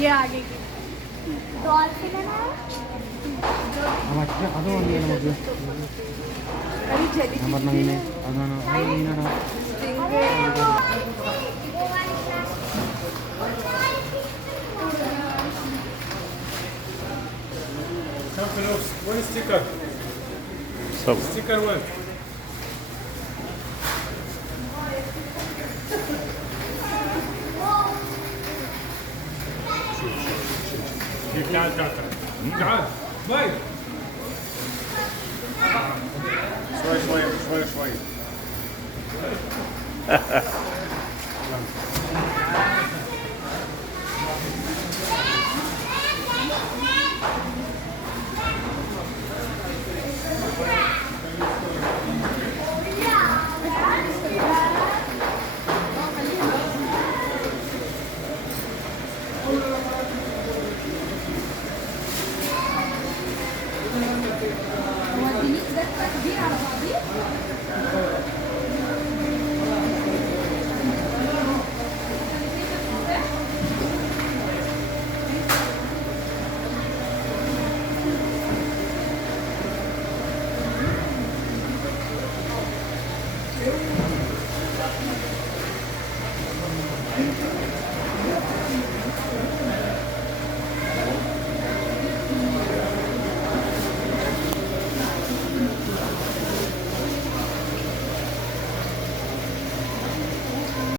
ये आगे डॉल्फिन है ना ಅದು ಒಂದು ಏನು ಮಗು अभी चली ನಂಬರ್ ನಂಗೆ ಅದನ್ನು ಏನಾರ One sticker. सब Sticker one. تعال تعال تعال باي شوي شوي شوي شوي वो दिल्ली तक भी आ रहा है